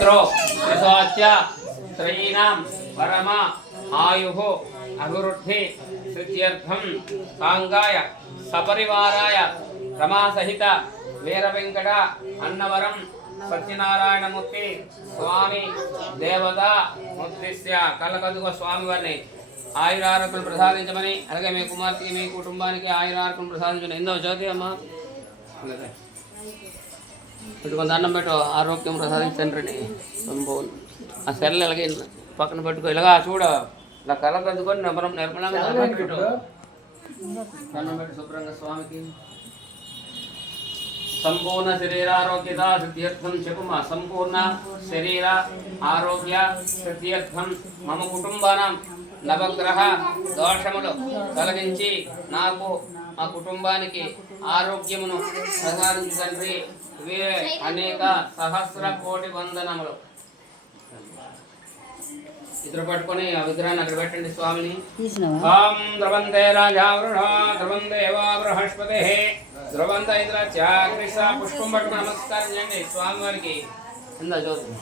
పుత్రో యశోచ్య శ్రీనాం పరమ ఆయుః అభివృద్ధి సిద్ధ్యర్థం సాంగాయ సపరివారాయ రమాసహిత వీర వెంకట అన్నవరం సత్యనారాయణమూర్తి స్వామి దేవత ముద్రిస్య కలకదుగ స్వామి వారిని ఆయురారోగ్యం ప్రసాదించమని, అలాగే మీ కుమార్తెకి మీ కుటుంబానికి ఆయురారోగ్యం ప్రసాదించమని. ఎందో జ్యోతి అమ్మ పెట్టుకొని దండం పెట్టు, ఆరోగ్యం ప్రసాదించండి. ఆ సెల్ ఇలాగే పక్కన పెట్టుకో, ఇలాగా చూడ ఇలా కలకద్దుకొని నిర్మలంగా దండం పెట్టు శుభ్రంగా స్వామికి. సంపూర్ణ శరీరారోగ్యత సిద్ధ్యర్థం చెప్పుమా. సంపూర్ణ శరీర ఆరోగ్య సిద్ధ్యర్థం మమ కుటుంబానం నవగ్రహ దోషములు తొలగించి నాకు మా కుటుంబానికి ఆరోగ్యమును ప్రసాదించండి. ఇవే అనేక సహస్ర కోటి వందనములు. ఇద్దరు పట్టుకొని ఆ విగ్రహాన్ని అక్కడ పెట్టండి స్వామిని. ఓం ద్రవంతే రాజావృఢ ద్రవందేవా బృహస్పతి ద్రవంత ఇంద్ర పుష్పం పట్టుకుని నమస్కారం చేయండి స్వామి వారికి. ఎందా చదువు